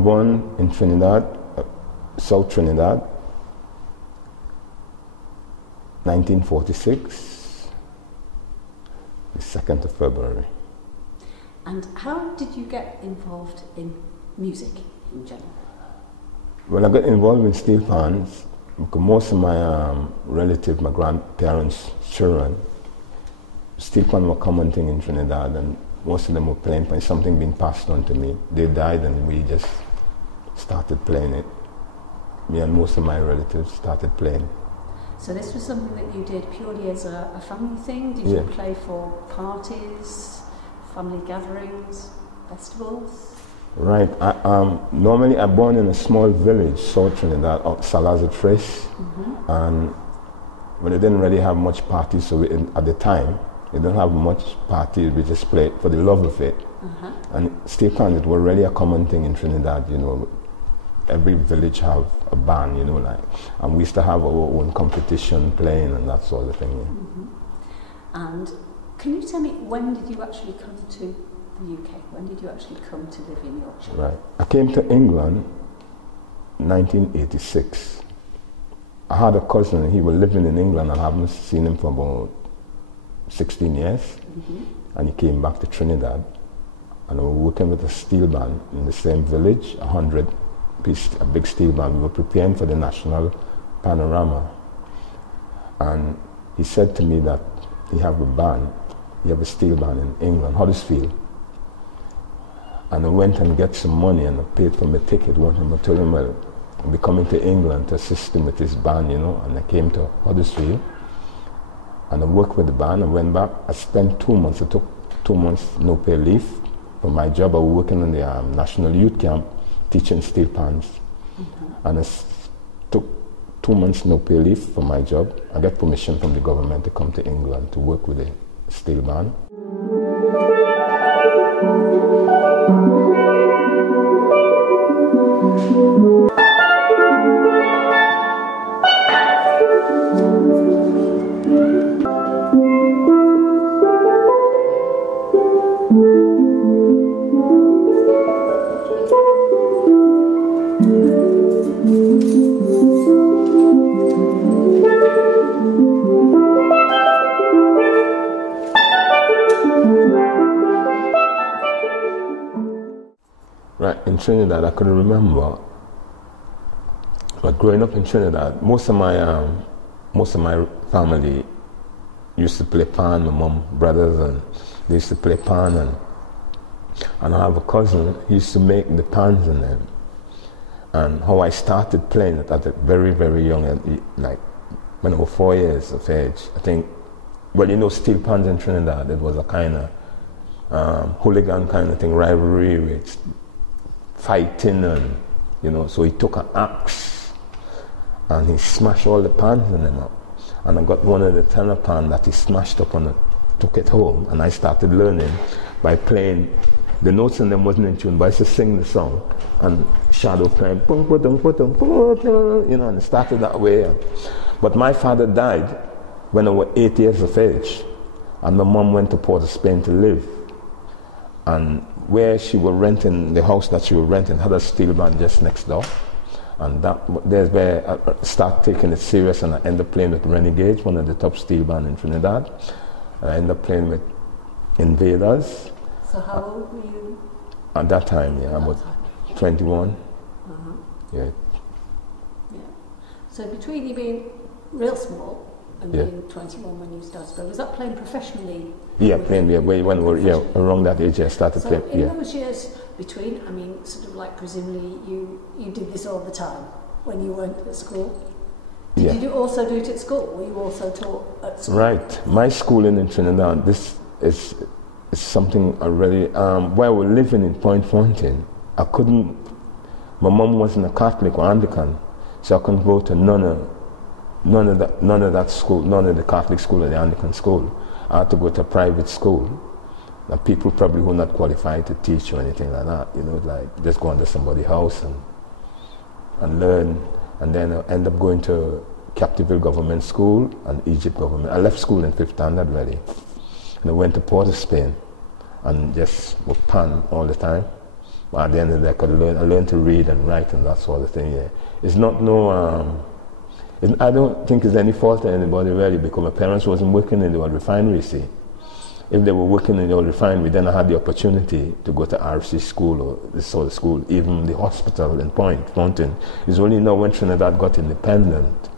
was born in Trinidad, South Trinidad, 1946, the 2nd of February. And how did you get involved in music in general? Well, I got involved in steel pans because most of my relatives, my grandparents' children, steel pan were a common thing in Trinidad, and most of them were playing pan, something being passed on to me. They died and we just started playing it. Me and most of my relatives started playing. So this was something that you did purely as a family thing? Did you play for parties, family gatherings, festivals? Right. Normally I'm born in a small village, South Trinidad, Salazar Trace, and when they didn't really have much parties, so at the time, they don't have much parties, we just play for the love of it. And steel pans, it was really a common thing in Trinidad, you know. Every village have a band, you know, like, and we used to have our own competition playing and that sort of thing. And can you tell me, when did you actually come to the UK? When did you actually come to live in Yorkshire? Right. I came to England 1986. I had a cousin, he was living in England, and I haven't seen him for about 16 years. And he came back to Trinidad, and we were working with a steel band in the same village, a big steel band. We were preparing for the national panorama, and he said to me that he have a band, he have a steel band in England, Huddersfield. And I went and get some money and I paid for my ticket. I told him, well, I'll be coming to England to assist him with his band, you know. And I came to Huddersfield and I worked with the band. I went back. I spent 2 months. I took 2 months no pay leave for my job. I was working in the National Youth Camp teaching steel pans. And I took 2 months no pay leave for my job. I got permission from the government to come to England to work with the steel band. Right, in Trinidad, I could remember, but growing up in Trinidad, most of my family used to play pan. My mom, brothers, and they used to play pan, and I have a cousin. He used to make the pans in them, and how I started playing it at a very, very young, like when I was 4 years of age. I think, well, you know, steel pans in Trinidad, it was a kind of hooligan kind of thing, rivalry with fighting, and you know, so he took an axe and he smashed all the pans in them up, and I got one of the tenor pan that he smashed up and took it home, and I started learning by playing. The notes in them wasn't in tune, but I used to sing the song and shadow playing, you know, and it started that way. But my father died when I was 8 years of age, and my mom went to Port of Spain to live, and where she was renting, the house that she was renting had a steel band just next door. And there's where I start taking it serious, and I end up playing with Renegades, one of the top steel band in Trinidad. I end up playing with Invaders. So how old were you? At that time, yeah, about 21. Yeah. So between you being real small and being 21 when you started playing, was that playing professionally? Yeah, playing, when we were around that age, I started playing. So in those years between, I mean, sort of like presumably you did this all the time when you weren't at school? Did you also do it at school? Were you also taught at school? Right. My schooling in Trinidad, this is something I really, where we're living in Point Fountain, I couldn't, my mom wasn't a Catholic or Anglican, so I couldn't go to none of that school, none of the Catholic school or the Anglican school. I had to go to a private school. Now, people probably who are not qualified to teach or anything like that, you know, like just go into somebody's house and learn. And then I end up going to Captiville Government School and Egypt Government. I left school in 5th standard really. And I went to Port of Spain and just worked pan all the time. But at the end of the day, I learned to read and write and that sort of thing, yeah. It's not I don't think it's any fault to anybody really, because my parents wasn't working in the oil refinery, you see. If they were working in the oil refinery, then I had the opportunity to go to RC school or this sort of school, even the hospital in Fountain. It's only now when Trinidad got independent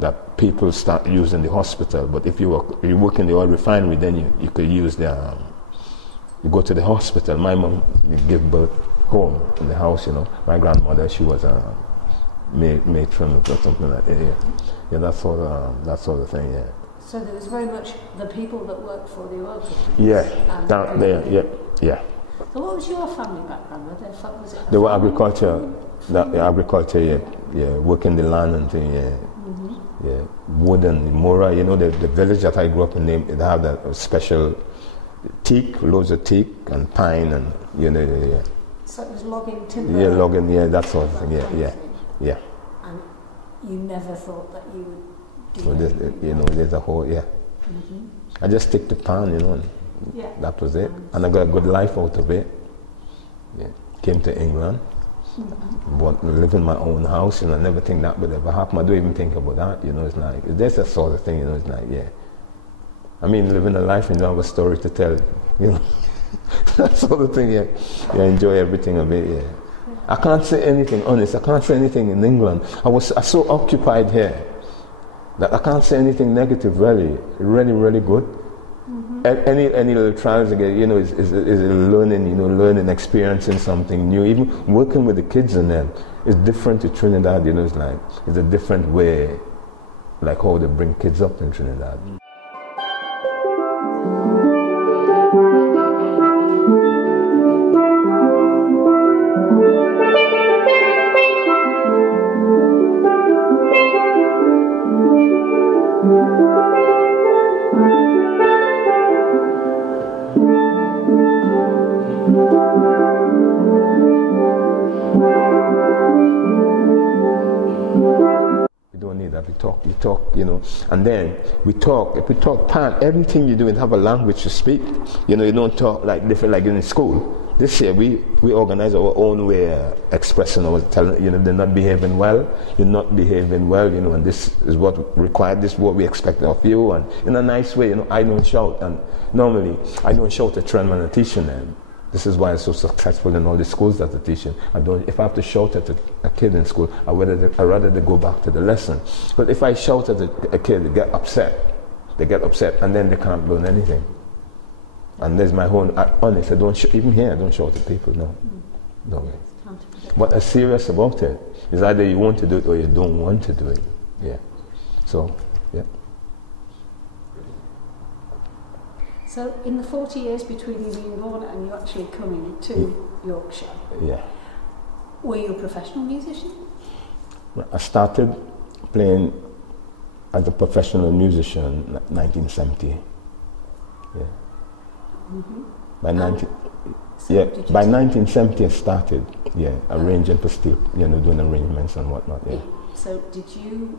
that people start using the hospital. But if you work in the oil refinery, then you could use you go to the hospital. My mom gave birth home in the house, you know. My grandmother, she was a matron or something like that. Yeah, that sort of thing, yeah. So there was very much the people that worked for the oil companies. Yeah, down there, yeah. So what was your family background? Was it they were agriculture, agriculture, yeah, working the land and thing, yeah. Yeah, wood and Mora, you know, the village that I grew up in, it had that special teak, loads of teak and pine and, you know, yeah. So it was logging timber? Yeah, logging, yeah, that sort of thing, yeah. And you never thought that you would do you know, there's a whole, yeah. I just stick to pan, you know, and that was it. And I got a good life out of it. Yeah. Came to England. Live in my own house, and I never think that would ever happen. I don't even think about that, you know. It's like, there's that sort of thing, you know. It's like, yeah. I mean, living a life and you have a story to tell, you know. That sort of thing, yeah. You enjoy everything of it, yeah. I can't say anything, honest. I can't say anything in England. I was so occupied here that I can't say anything negative, really. Really, really good. Any little trials again, you know, is learning, you know, learning, experiencing something new. Even working with the kids and them is different to Trinidad, you know. It's like, it's a different way, like how they bring kids up in Trinidad. We talk, you know, and then if we talk pan, everything you do and have a language to speak, you know, you don't talk like different like in school. This year we organize our own way expressing our talent, you know, they're not behaving well, you're not behaving well, you know, and this is what required, this is what we expect of you, and in a nice way, you know. I don't shout, and normally I don't shout at children when I'm teaching them. This is why I'm so successful in all the schools that I teach in. If I have to shout at a kid in school, I'd rather they go back to the lesson. But if I shout at a kid, they get upset, and then they can't learn anything. And there's my own, honest, even here, I don't shout at people, no. No. But I'm serious about it. It's either you want to do it or you don't want to do it. Yeah. So, yeah. So in the 40 years between you being born and you actually coming to Yorkshire, were you a professional musician? I started playing as a professional musician in 1970. Yeah. By 1970 I started, arranging for steel, you know, doing arrangements and whatnot. Yeah. So did you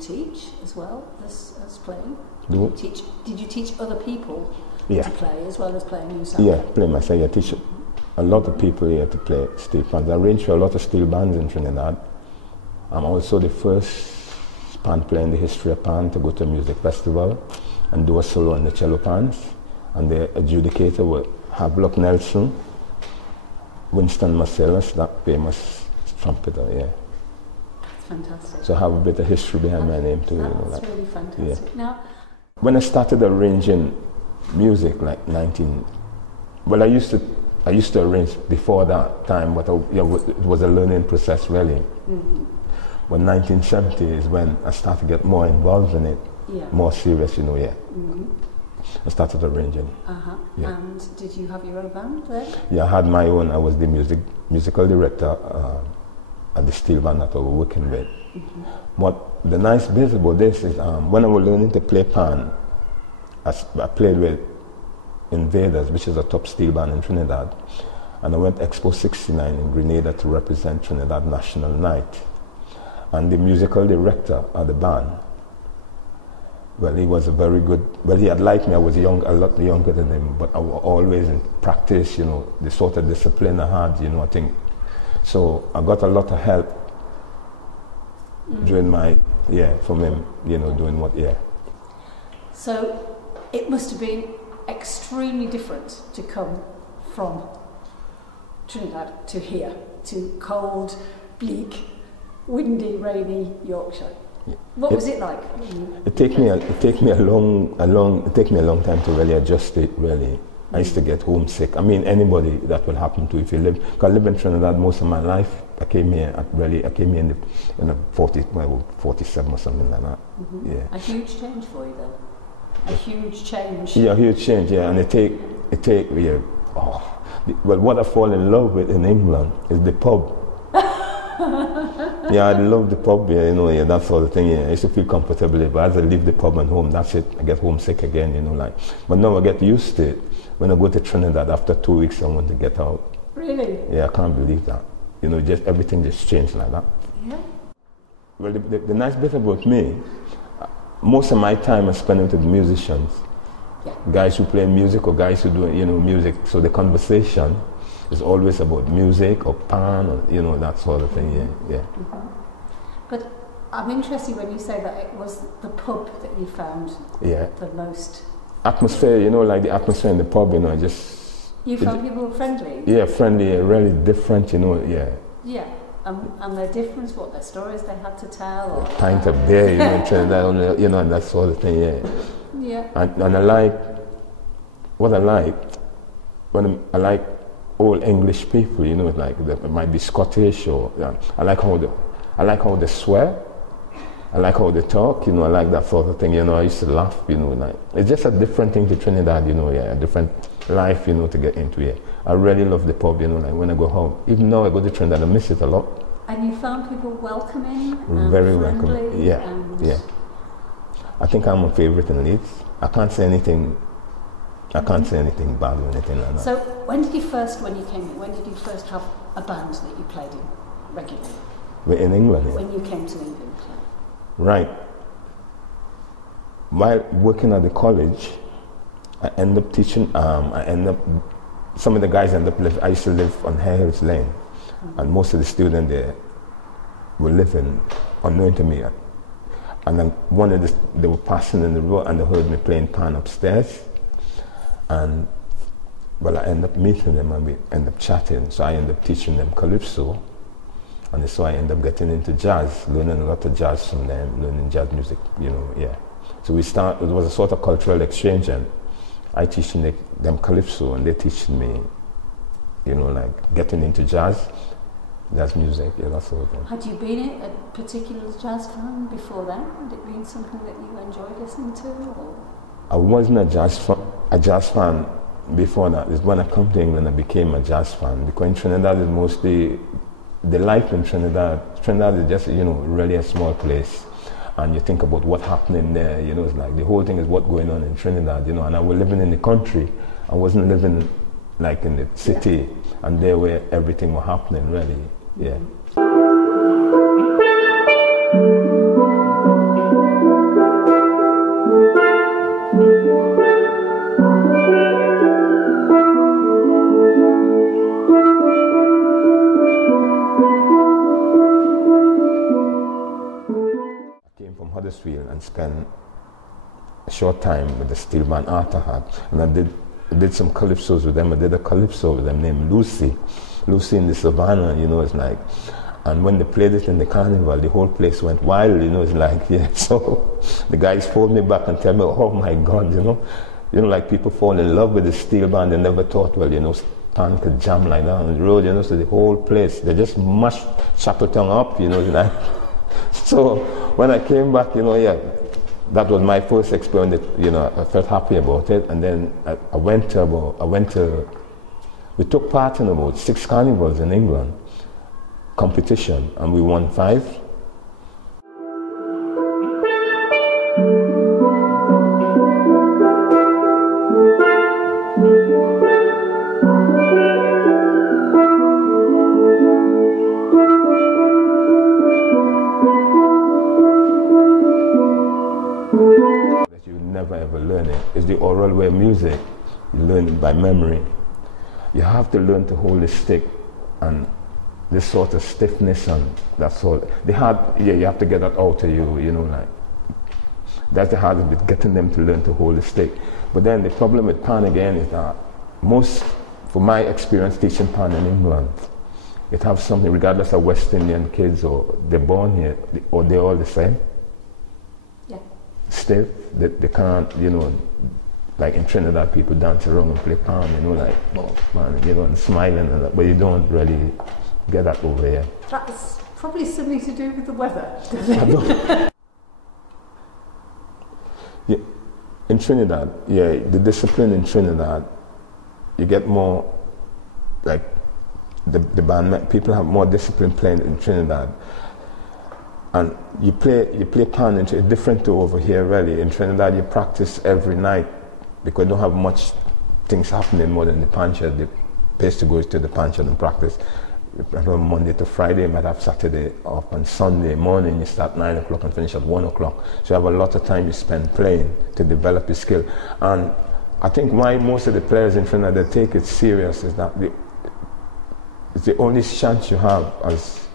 teach as well as playing? Did you teach other people to play as well as playing yourself? Yeah, play myself. I teach a lot of people here to play steel pans. I arrange for a lot of steel bands in Trinidad. I'm also the first pan player in the history of pan to go to a music festival and do a solo on the cello pans. And the adjudicator was Havelock Nelson, Winston Marcellus, that famous trumpeter, yeah. That's fantastic. So I have a bit of history behind my name too. That's really fantastic. Yeah. Now, when I started arranging music, like I used to arrange before that time, but it was a learning process really. But 1970 is when I started to get more involved in it, more serious, you know, I started arranging. Yeah. And did you have your own band there? Yeah, I had my own. I was the musical director at the steel band that I was working with. But the nice bit about this is when I was learning to play pan, I played with Invaders, which is a top steel band in Trinidad, and I went to Expo 69 in Grenada to represent Trinidad National Night. And the musical director of the band, Well, he was a very good. Well, he had liked me. I was a lot younger than him, but I was always in practice. You know, the sort of discipline I had. You know, I think. So I got a lot of help during my from him. You know, doing what So it must have been extremely different to come from Trinidad to here, to cold, bleak, windy, rainy Yorkshire. What was it like? It take me a long time to really adjust it. Really, I used to get homesick. I mean, anybody that will happen to if you live. Cause I lived in Trinidad most of my life. I came here in the 47 or something like that. Mm-hmm. Yeah. A huge change for you then. A huge change. Yeah, a huge change. Yeah, and it take well, what I fall in love with in England is the pub. Yeah, I love the pub, you know, that sort of thing. I used to feel comfortable, but as I leave the pub and home, that's it. I get homesick again, you know, like. But now I get used to it. When I go to Trinidad, after 2 weeks, I want to get out. Really? Yeah, I can't believe that. You know, just everything just changed like that. Yeah. Well, the nice bit about me, most of my time I spend with the musicians. Yeah. Guys who play music or guys who do, you know, music. So the conversation is always about music or pan or, you know, that sort of thing, yeah. Mm-hmm. But I'm interested when you say that it was the pub that you found the most... Atmosphere, you know, like the atmosphere in the pub, you know, just... You found people friendly? Yeah, friendly, really different, you know, yeah. Yeah, and their difference, what their stories they had to tell? Or a pint of beer, you know, in Trinidad, you know, and that sort of thing, yeah. Yeah. And I like, what I like, I like old English people, you know, like they might be Scottish or I like how they swear, I like how they talk, you know, I like that sort of thing, you know. I used to laugh, you know, like it's just a different thing to Trinidad, you know, a different life, you know, to get into here. I really love the pub, you know, like when I go home. Even though I go to Trinidad, I miss it a lot. And you found people welcoming and very friendly? Welcoming, yeah. I think I'm a favourite in Leeds. I can't say anything bad or anything like that. So when did you first have a band that you played in regularly? We're in England. Yeah. When you came to England? Right. While working at the college, I ended up teaching, some of the guys I used to live on Hills Lane, and most of the students there were living unknown to me. And then they were passing in the road and they heard me playing pan upstairs. And well, I ended up meeting them and we ended up chatting. So I ended up teaching them calypso. And so I ended up getting into jazz, learning a lot of jazz from them, learning jazz music, you know, yeah. So it was a sort of cultural exchange, and I teaching them calypso and they teaching me, you know, like getting into jazz music, yeah, that sort of thing. Had you been a particular jazz fan before then? Had it been something that you enjoyed listening to? Or? I wasn't a jazz fan before that. It's when I come to England I became a jazz fan, because in Trinidad is mostly, the life in Trinidad is just, you know, really a small place. And you think about what's happening there, you know, it's like the whole thing is what's going on in Trinidad, you know, and I was living in the country. I wasn't living like in the city, and there where everything was happening, really, yeah. And spent a short time with the steel band Arthur, and I did some calypsos with them. I did a calypso with them named Lucy in the Savannah, you know, it's like, and when they played it in the carnival, the whole place went wild, you know, it's like, yeah. So the guys pulled me back and tell me, oh my God, you know, like people fall in love with the steel band. They never thought, well, you know, band could jam like that on the road, you know. So the whole place, they just mashed Shackleton up, you know, it's like. So when I came back, you know, yeah, that was my first experience. You know, I felt happy about it, and then we took part in about 6 carnivals in England, competition, and we won 5. never ever learn it. It's the oral way music. You learn it by memory. You have to learn to hold the stick and this sort of stiffness, and that's all. The hard, yeah, you have to get that out of you, you know, like. That's the hardest bit, getting them to learn to hold the stick. But then the problem with pan again is that from my experience teaching pan in England, it has something, regardless of West Indian kids or they're born here, or they're all the same. Yeah. Stiff, they can't, you know, like in Trinidad people dance around and play pan, you know, like, oh, man, you know, and smiling and that, but you don't really get that over here. That's probably something to do with the weather. Yeah, in Trinidad, yeah, the discipline in Trinidad, you get more, like, the band, people have more discipline playing in Trinidad. And you play pan, it's different to over here really. In Trinidad you practice every night because you don't have much things happening more than the pan shed. The place to go is to the pan shed and practice. From Monday to Friday, you might have Saturday off, and Sunday morning you start 9 o'clock and finish at 1 o'clock. So you have a lot of time you spend playing to develop your skill. And I think why most of the players in Trinidad they take it serious is that it's the only chance you have as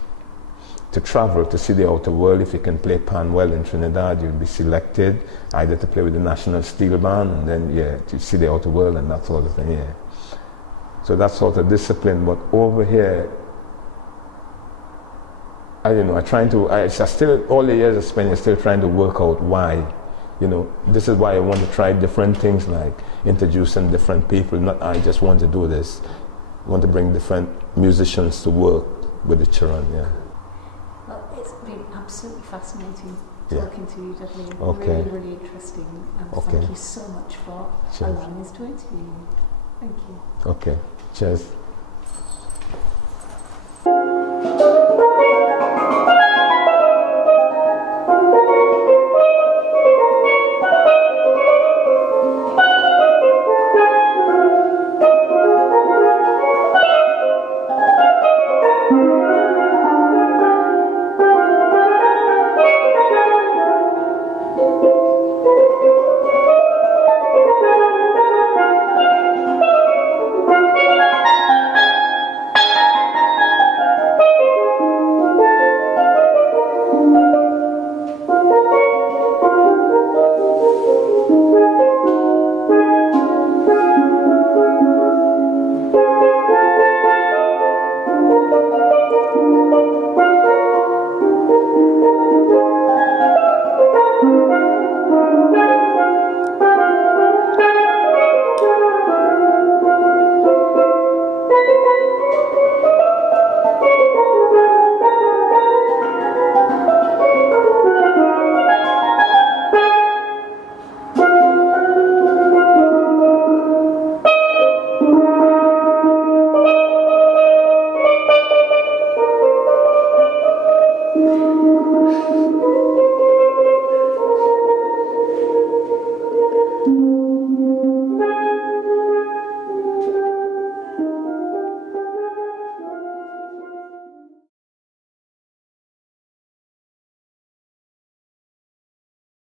to travel to see the outer world. If you can play pan well in Trinidad, you'll be selected either to play with the National Steel Band and then to see the outer world and that sort of thing. Yeah. So that's sort of discipline. But over here, I don't know, I still, all the years I spent here still trying to work out why. You know, this is why I want to try different things, like introducing different people. Not I just want to do this. I want to bring different musicians to work with the children, yeah. Well, it's been absolutely fascinating Yeah. talking to you, Dudley. Okay. Really, really interesting. And Okay. thank you so much for Cheers. allowing us to interview you. Thank you. Okay, cheers.